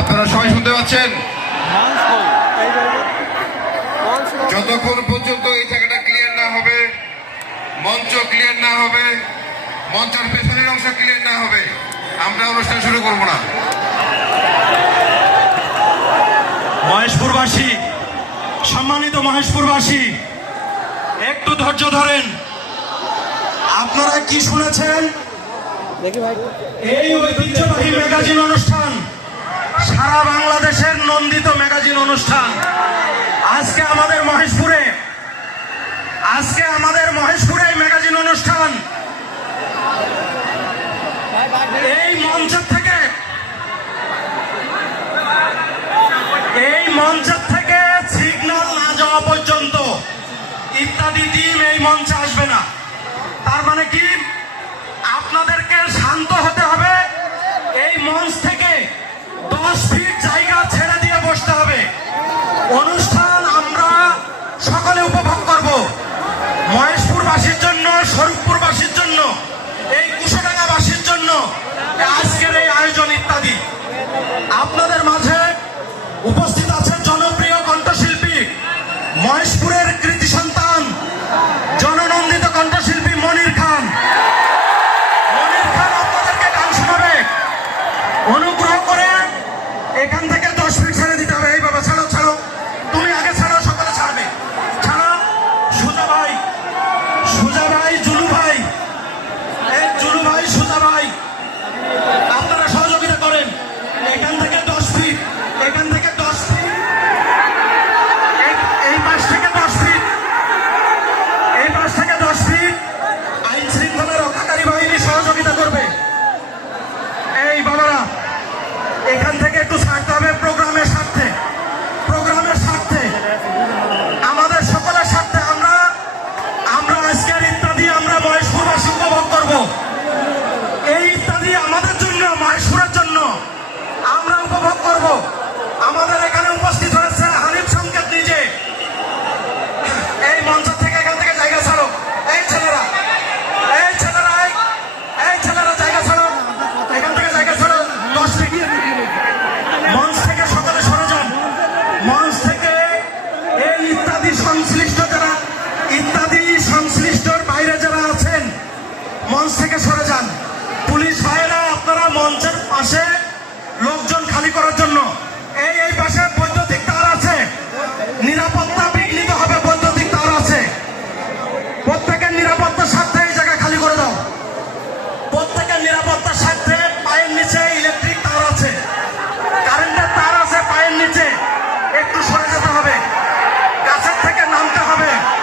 আপনারা সবাই শুনতে পাচ্ছেন? যতক্ষণ পর্যন্ত এই জায়গাটা ক্লিয়ার না হবে মঞ্চ ক্লিয়ার না হবে মঞ্চের পেছনের অংশ ক্লিয়ার না হবে আমরা অনুষ্ঠান শুরু করব না। মহেশপুরবাসী সম্মানিত মহেশপুরবাসী একটু ধৈর্য ধরেন। আপনারা কি শুনেছেন? এই ঐতিহ্যবাহী মেগা দেশের নন্দিত ম্যাগাজিন অনুষ্ঠান। আজকে আমাদের মহেশপুরে, আজকে আমাদের মহেশপুরে ম্যাগাজিন অনুষ্ঠান। এই মঞ্চ থেকে, এই মঞ্চ O posto পাশে লোকজন খালি করার জন্য